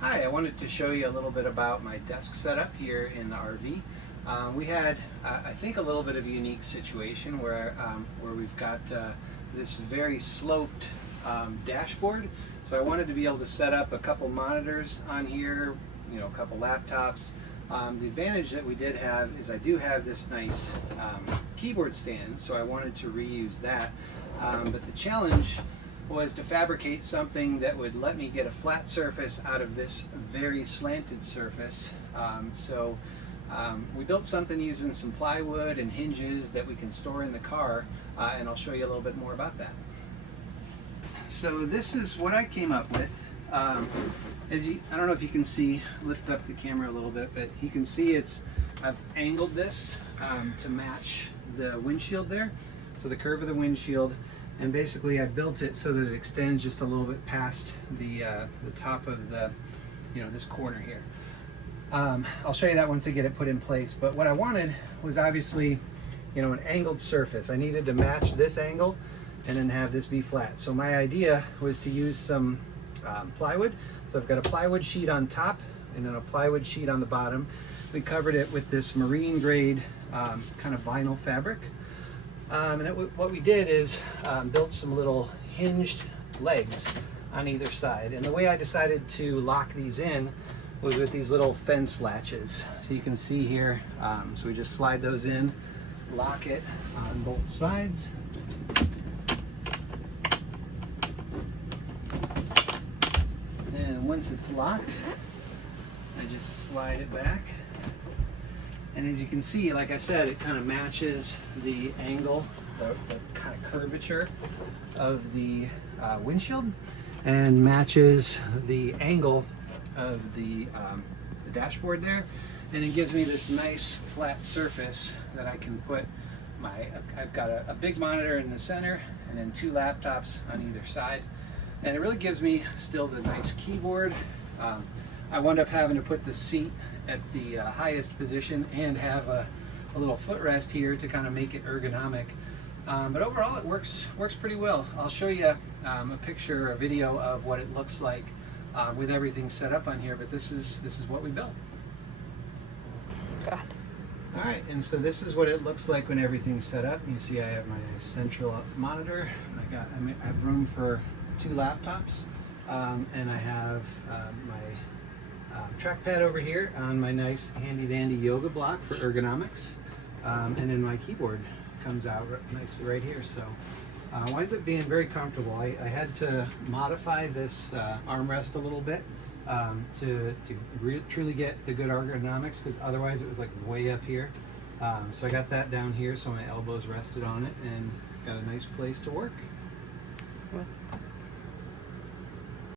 Hi, I wanted to show you a little bit about my desk setup here in the RV. We had, I think, a little bit of a unique situation where we've got this very sloped dashboard. So I wanted to be able to set up a couple monitors on here, you know, a couple laptops. The advantage that we did have is I do have this nice keyboard stand, so I wanted to reuse that. But the challenge was to fabricate something that would let me get a flat surface out of this very slanted surface. We built something using some plywood and hinges that we can store in the car, and I'll show you a little bit more about that. So this is what I came up with. I don't know if you can see, lift up the camera a little bit, but you can see I've angled this to match the windshield there. So the curve of the windshield. And basically I built it so that it extends just a little bit past the top of this corner here. I'll show you that once I get it put in place. But what I wanted was obviously, an angled surface. I needed to match this angle and then have this be flat. So my idea was to use some plywood. So I've got a plywood sheet on top and then a plywood sheet on the bottom. We covered it with this marine grade kind of vinyl fabric. What we did is built some little hinged legs on either side. And the way I decided to lock these in was with these little fence latches. So you can see here, so we just slide those in, lock it on both sides. And once it's locked, I just slide it back. And as you can see, like I said, it kind of matches the angle, the kind of curvature of the windshield, and matches the angle of the dashboard there. And it gives me this nice flat surface that I can put I've got a big monitor in the center and then two laptops on either side. And it really gives me still the nice keyboard. I wound up having to put the seat at the highest position and have a little footrest here to kind of make it ergonomic. But overall it works pretty well. I'll show you a picture, a video of what it looks like with everything set up on here, but this is what we built. God. All right, and so this is what it looks like when everything's set up. You see I have my central monitor. I have room for two laptops, and I have my trackpad over here on my nice handy dandy yoga block for ergonomics, and then my keyboard comes out nicely right here. So winds up being very comfortable. I had to modify this armrest a little bit to truly get the good ergonomics, because otherwise it was like way up here. So I got that down here so my elbows rested on it and got a nice place to work. Well,